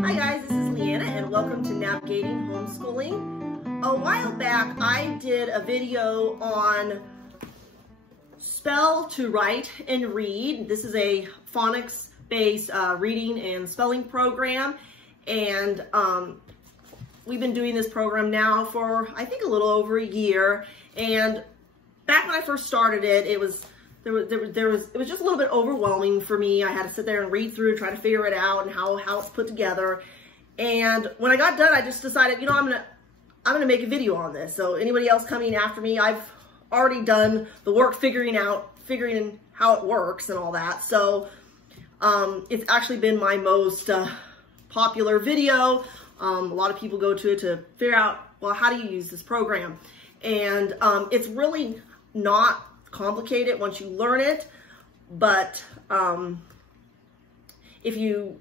Hi guys, this is Leanna and welcome to Navigating Homeschooling. A while back I did a video on spell to write and read. This is a phonics based reading and spelling program, and we've been doing this program now for I think a little over a year. And back when I first started it, it was just a little bit overwhelming for me. I had to sit there and read through, try to figure it out and how it's put together. And when I got done, I just decided, you know, I'm gonna make a video on this. So anybody else coming after me, I've already done the work figuring how it works and all that. So it's actually been my most popular video. A lot of people go to it to figure out, well, how do you use this program? And it's really not complicated once you learn it, but if you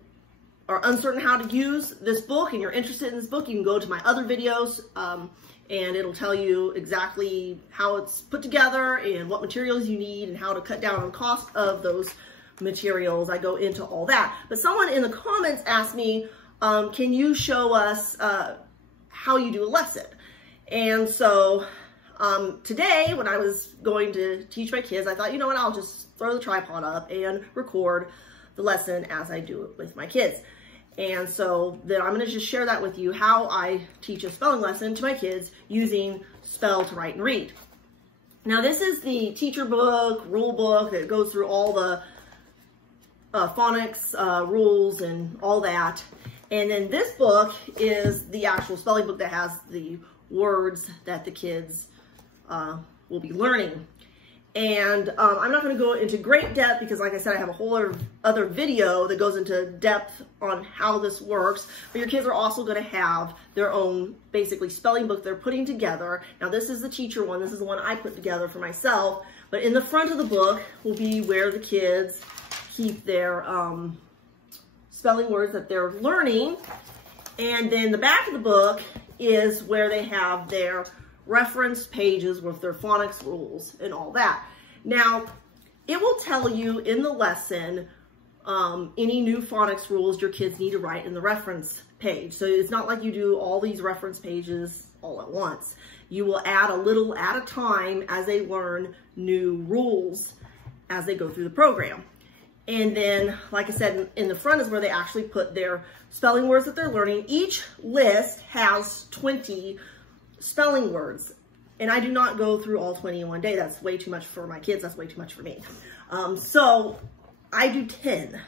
are uncertain how to use this book and you're interested in this book, you can go to my other videos and it'll tell you exactly how it's put together and what materials you need and how to cut down on cost of those materials. I go into all that. But someone in the comments asked me, can you show us how you do a lesson? And so today, when I was going to teach my kids, I thought, you know what, I'll just throw the tripod up and record the lesson as I do it with my kids. And so then I'm going to just share that with you, how I teach a spelling lesson to my kids using spell to write and read. Now, this is the teacher book, rule book that goes through all the phonics rules and all that. And then this book is the actual spelling book that has the words that the kids will be learning. And I'm not going to go into great depth because, like I said, I have a whole other video that goes into depth on how this works. But your kids are also going to have their own, basically, spelling book they're putting together. Now, this is the teacher one. This is the one I put together for myself. But in the front of the book will be where the kids keep their spelling words that they're learning. And then the back of the book is where they have their reference pages with their phonics rules and all that. Now, it will tell you in the lesson any new phonics rules your kids need to write in the reference page. So it's not like you do all these reference pages all at once. You will add a little at a time as they learn new rules as they go through the program. And then, like I said, in the front is where they actually put their spelling words that they're learning. Each list has 20 spelling words. And I do not go through all 20 in one day. That's way too much for my kids. That's way too much for me. So I do 10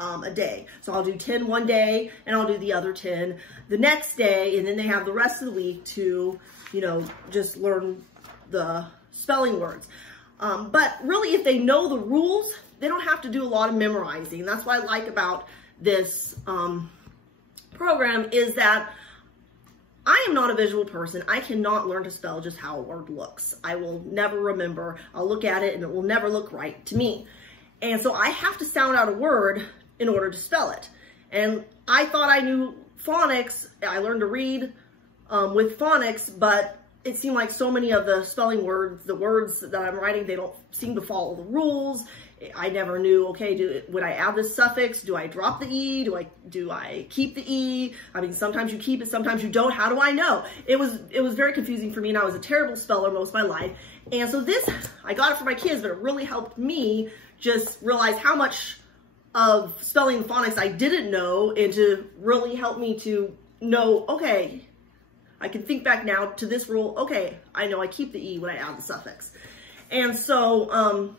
a day. So I'll do 10 one day and I'll do the other 10 the next day. And then they have the rest of the week to, you know, just learn the spelling words. But really, if they know the rules, they don't have to do a lot of memorizing. That's what I like about this program is that I am not a visual person. I cannot learn to spell just how a word looks. I will never remember. I'll look at it and it will never look right to me. And so I have to sound out a word in order to spell it. And I thought I knew phonics. I learned to read with phonics, but it seemed like so many of the spelling words, the words that I'm writing, they don't seem to follow the rules. I never knew, okay, would I add this suffix? Do I drop the E? Do I keep the E? I mean, sometimes you keep it, sometimes you don't. How do I know? It was very confusing for me, and I was a terrible speller most of my life. And so this, I got it for my kids, but it really helped me just realize how much of spelling phonics I didn't know, and to really help me to know, okay, I can think back now to this rule. Okay, I know I keep the E when I add the suffix. And so,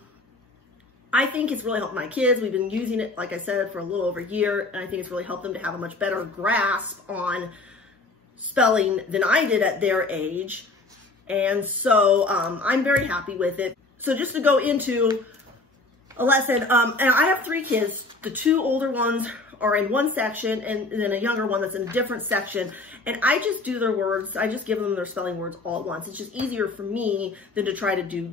I think it's really helped my kids. We've been using it, like I said, for a little over a year, and I think it's really helped them to have a much better grasp on spelling than I did at their age. And so I'm very happy with it. So just to go into a lesson, and I have 3 kids. The 2 older ones are in one section, and then a younger one that's in a different section. And I just do their words. I just give them their spelling words all at once. It's just easier for me than to try to do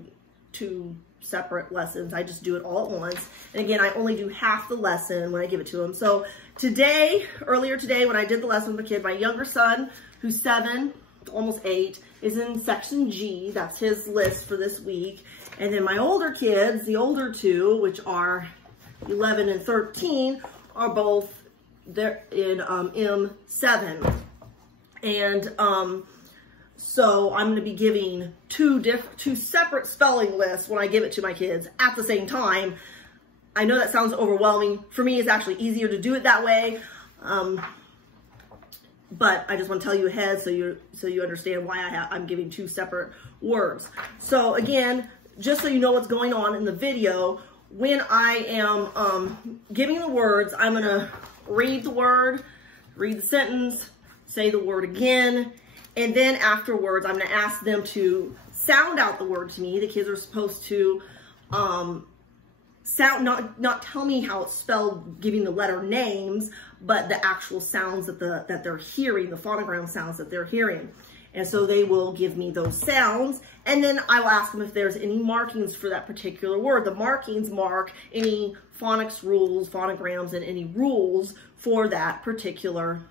2 separate lessons. I just do it all at once. And again, I only do half the lesson when I give it to them. So today, earlier today, when I did the lesson with the kid, my younger son, who's 7, almost 8, is in section G. That's his list for this week. And then my older kids, the older 2, which are 11 and 13, are both they're in M7. And so I'm going to be giving two separate spelling lists when I give it to my kids at the same time. I know that sounds overwhelming. For me, it's actually easier to do it that way. But I just want to tell you ahead so you understand why I'm giving two separate words. So again, just so you know what's going on in the video, when I am giving the words, I'm going to read the word, read the sentence, say the word again, and then afterwards, I'm going to ask them to sound out the word to me. The kids are supposed to not tell me how it's spelled, giving the letter names, but the actual sounds that they're hearing, the phonogram sounds that they're hearing. And so they will give me those sounds, and then I will ask them if there's any markings for that particular word. The markings mark any phonics rules, phonograms, and any rules for that particular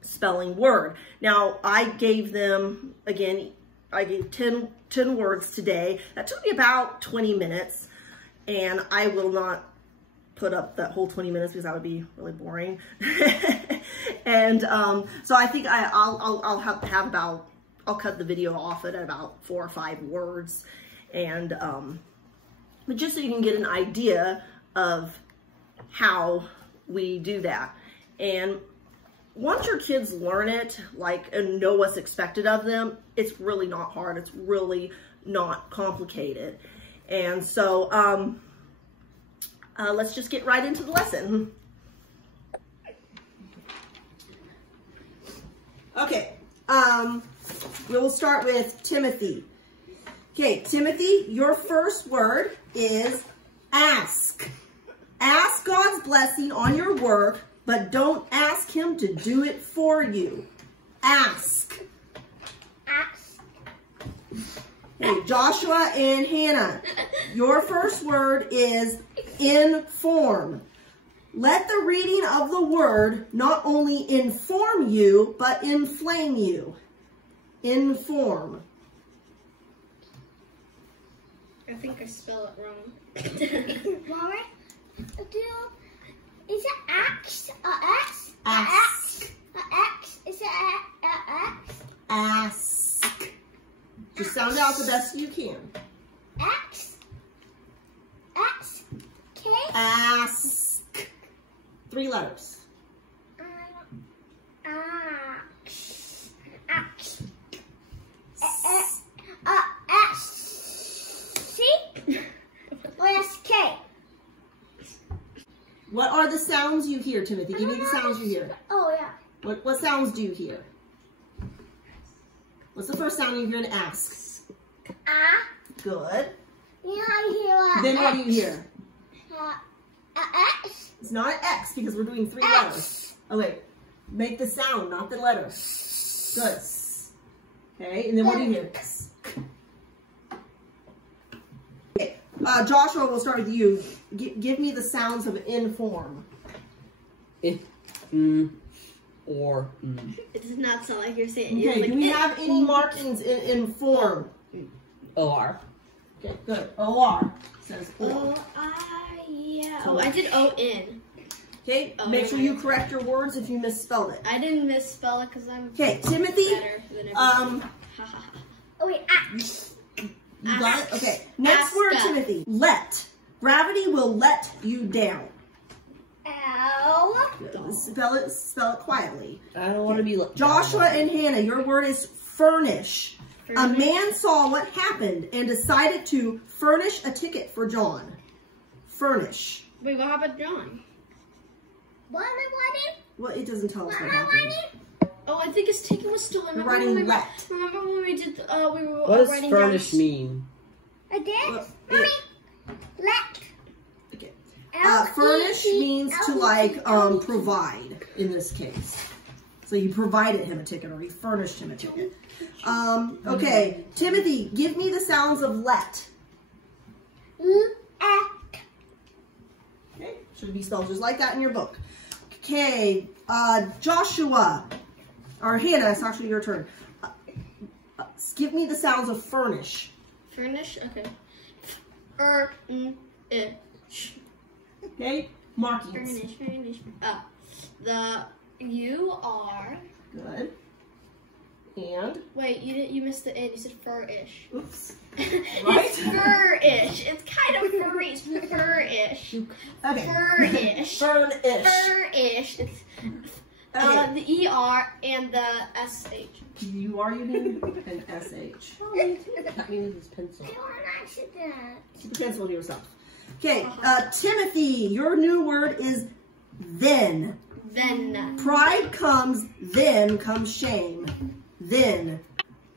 spelling word. Now, I gave them, again, I gave 10 words today. That took me about 20 minutes, and I will not put up that whole 20 minutes because that would be really boring. And so I think I'll have about, I'll cut the video off at about 4 or 5 words, and but just so you can get an idea of how we do that. And once your kids learn it, like, and know what's expected of them, it's really not hard. It's really not complicated. And so let's just get right into the lesson. Okay, we will start with Timothy. Okay, Timothy, your first word is ask. Ask God's blessing on your work, but don't ask him to do it for you. Ask. Ask. Okay, Joshua and Hannah, your first word is inform. Let the reading of the word not only inform you, but inflame you. Inform. I think I spell it wrong. Mommy, is it ax? X? Ask. X? Is it X? Ask. Just sound out the best you can. X? X? K? Ask. 3 letters. Ax. Ax. S. C? Where's K? What are the sounds you hear, Timothy? Give me the sounds you hear. Oh, yeah. What sounds do you hear? What's the first sound you hear in ask? Ah. Good. Yeah, I hear Then what do you hear? X. It's not an X because we're doing 3 letters. Oh wait, make the sound, not the letter. Good. Okay, and then what do you hear? Okay, Joshua, we'll start with you. Give me the sounds of inform. Or. It does not sound like you're saying. Okay, like, do we have any markings in inform? OR. Okay, good. OR says or. O-I, yeah. So Oh, I did O-N. Okay, Oh, make sure you correct your words if you misspelled it. I didn't misspell it because I'm Okay, Timothy, better than everyone. Oh, wait, ax. You got it? Okay, next Aska. word, Timothy. Let. Gravity will let you down. L. Spell it quietly. I don't want to be. Joshua and Hannah, your word is furnish. A Furnish. man saw what happened and decided to furnish a ticket for John. Furnish. Wait, what happened, John? What am I writing? Well, it doesn't tell us What what am I happened. writing? Oh, I think his ticket was stolen. We're writing let. Remember when we did, we were What does writing furnish down... mean? I did? Well, Mommy, let. Okay. L-E-T, Furnish means to like L-E-T. provide in this case. So you provided him a ticket or you furnished him a ticket. Okay, Timothy, give me the sounds of let. L-E-T. Okay, should be spelled just like that in your book. Okay, Joshua, or Hannah, it's actually your turn. Give me the sounds of furnish. Furnish? Okay. Okay, markings. Furnish. The U-R. Good. And? Wait, you missed the N. You said fur-ish. Oops. It's fur-ish. It's kind of furry. It's fur-ish. Okay. Fur-ish. Fern-ish. Fur-ish. It's the E-R and the S-H. You are using an S-H. That means it's pencil. Keep the pencil to yourself. Okay, Timothy, your new word is then. Then. Pride comes, then comes shame. Then.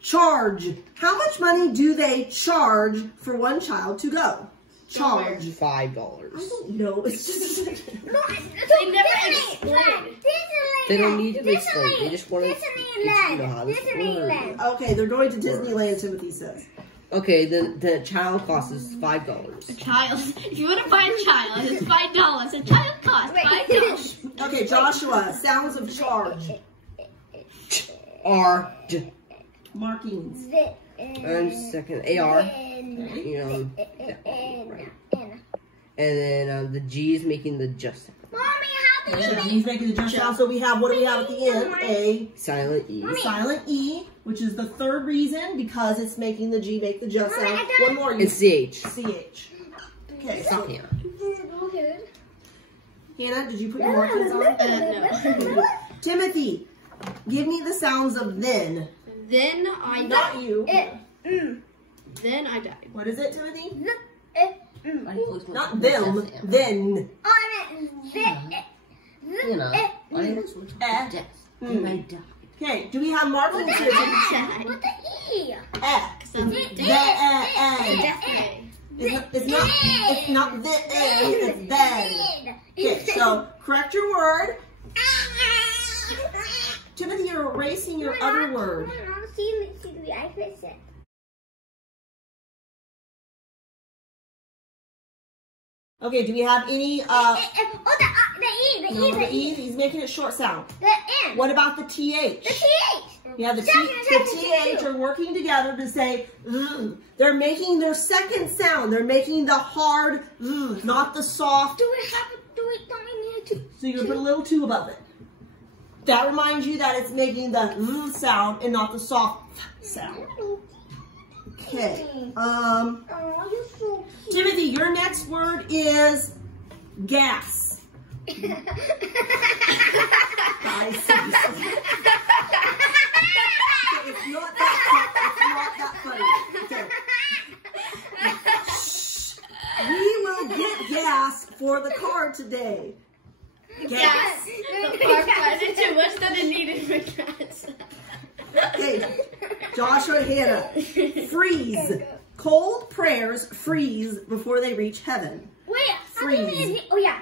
Charge. How much money do they charge for one child to go? Charge. $5. I don't know. It's just... They never explain. They don't need to explain. They just want to get you know how this works. Okay, they're going to Disneyland, Timothy says. Okay, the child cost is $5. A child. If you want to buy a child, it's $5. A child costs $5. Okay, Joshua, sounds of charge. R-J. Markings. And second, A-R. You know, right. And then the G is making the just sound. Okay, he's making the just sound. So we have, what do we have at the end? A Silent E. silent E, which is the third reason because it's making the G make the just sound. One more. And CH. CH. Okay, so Yeah. Hannah, did you put your markings on? No. Timothy, give me the sounds of then. Then I Not die. you. Then I die. What is it, Timothy? Not Not them. Then. You know, I death. And I die. Okay, do we have markings here? With the E. It's It's not the end, it's then. Okay, so correct your word. Timothy, you're erasing your other word. Okay, do we have any, the E, he's making it short sound. What about the TH? Yeah, the TH are working together to say, they're making their second sound. They're making the hard, not the soft. So you're gonna put a little 2 above it. That reminds you that it's making the sound and not the soft sound. Okay. Timothy, your next word is gas. Guys, it's not that funny. Okay. We will get gas for the car today. Gas. The car planted too much that it needed for gas. Okay, Joshua and Hannah, freeze. Cold prayers freeze before they reach heaven. Freeze. Oh yeah.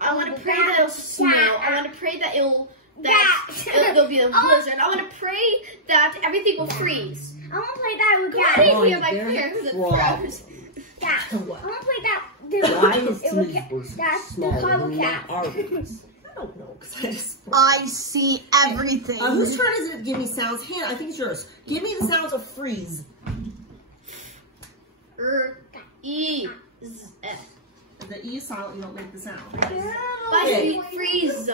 I want to pray that it'll snow. I want to pray that there'll be a blizzard. I want to pray that everything will freeze. I want to play that with I didn't hear my prayers. I want to play that. Why is Timmy's voice That's the smaller cobble than cat. our voice? I don't know, because I just... I see everything. Whose turn is it to give me sounds? Hannah, I think it's yours. Give me the sounds of freeze. E. The E is silent, you don't make the sound. Okay. Freeze.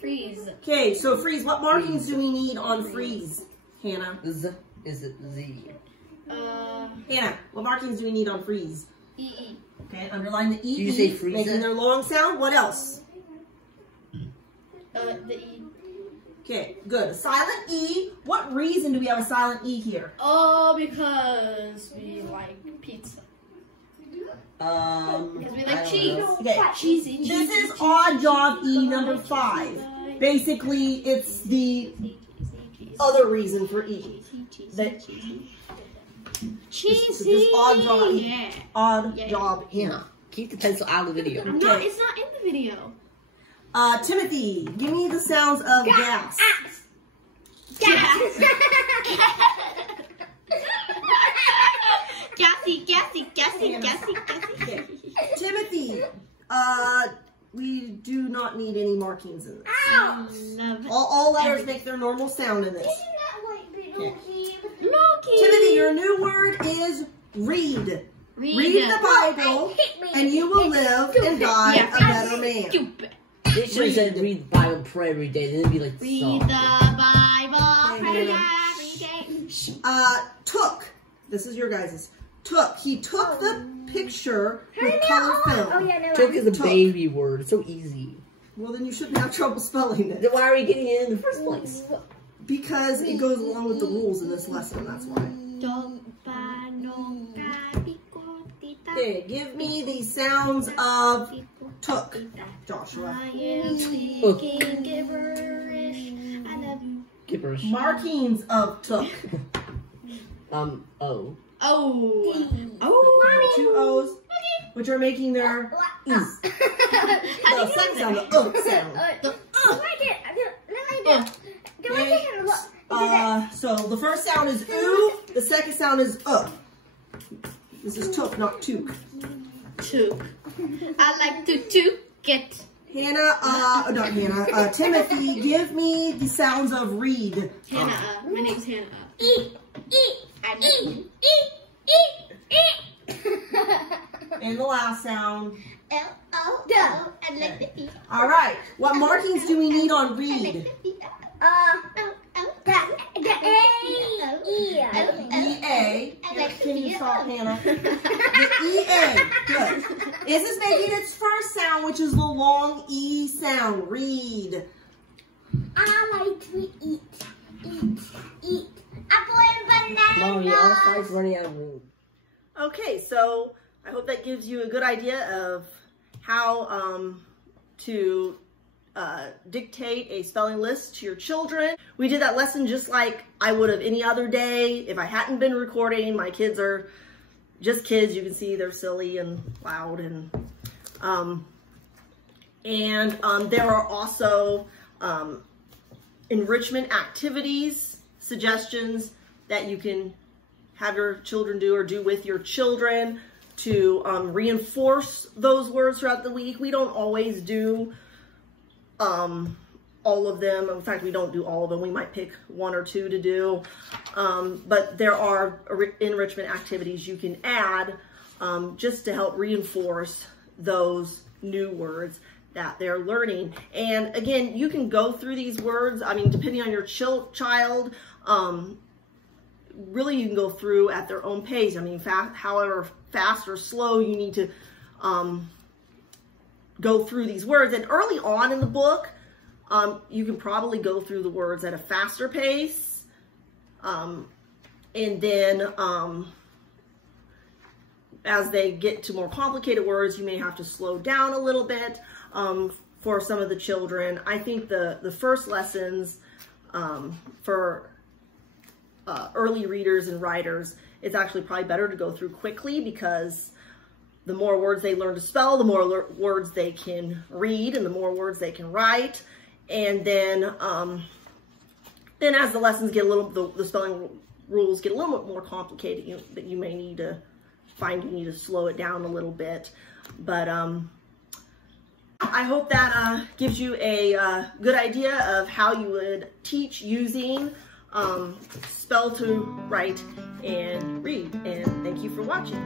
Freeze. Okay, so freeze. What markings do we need on freeze, Hannah? Z. Is it Z? Hannah, what markings do we need on freeze? E. Okay, underline the E. Did you say freeze making it? their long sound. What else? The E. Okay, good. A silent E. What reason do we have a silent E here? Oh, because we like pizza. Because we I like don't cheese. know. Okay, Cheesy. this is odd job E number 5. Basically, it's the other reason for E. That Cheesy. this odd job E. Yeah. Odd Yeah. job E. Yeah. Keep the pencil out of the video. No, it's not in the video. Timothy, give me the sounds of gas. Gassy. Okay. Timothy, we do not need any markings in this. Love it. All letters make their normal sound in this. Loki. Timothy, your new word is read. Read the Bible, and you will live and die a better man. Stupid. They should have said read the Bible, pray every day. Then it'd be like Read song. the Bible, pray Hannah. every day. Took. This is your guys's. Took. He took the picture with Hurry color up. film. Oh, yeah, no. Took is a Took. baby word. It's so easy. Well, then you shouldn't have trouble spelling it. Then why are we getting it in the first place? Because it goes along with the rules in this lesson, that's why. Okay, give me the sounds of took, Joshua. I am speaking gibberish. I love you. Gibberish. Markings of took. Oh. Oh. Two O's, which are making their the second sound, the sound. So the first sound is oo, the second sound is This is took, not took. Took. I like to took it. Hannah, not Hannah, Timothy, give me the sounds of read. Hannah, my name's Hannah. And the last sound. I like to eat. All right, what markings do we need on read? E-A. Can you stop, Hannah? The E-A. Good. This is making its first sound, which is the long E sound. Read. I like to eat. Apple and banana. Mommy, our site's running out of room. Okay, so I hope that gives you a good idea of how to dictate a spelling list to your children. We did that lesson just like I would have any other day if I hadn't been recording. My kids are just kids. You can see they're silly and loud, and there are also enrichment activities, suggestions that you can have your children do or do with your children to reinforce those words throughout the week. We don't always do all of them. In fact, we don't do all of them. We might pick one or two to do. But there are enrichment activities you can add just to help reinforce those new words that they're learning. And again, you can go through these words. I mean, depending on your child, really you can go through at their own pace. I mean, however fast or slow you need to go through these words. And early on in the book, you can probably go through the words at a faster pace. And then as they get to more complicated words, you may have to slow down a little bit for some of the children. I think the first lessons for early readers and writers, it's actually probably better to go through quickly, because the more words they learn to spell, the more words they can read, and the more words they can write. And then as the lessons get a little, the spelling rules get a little bit more complicated, that you may need to find you need to slow it down a little bit. But I hope that gives you a good idea of how you would teach using spell to write and read. And thank you for watching.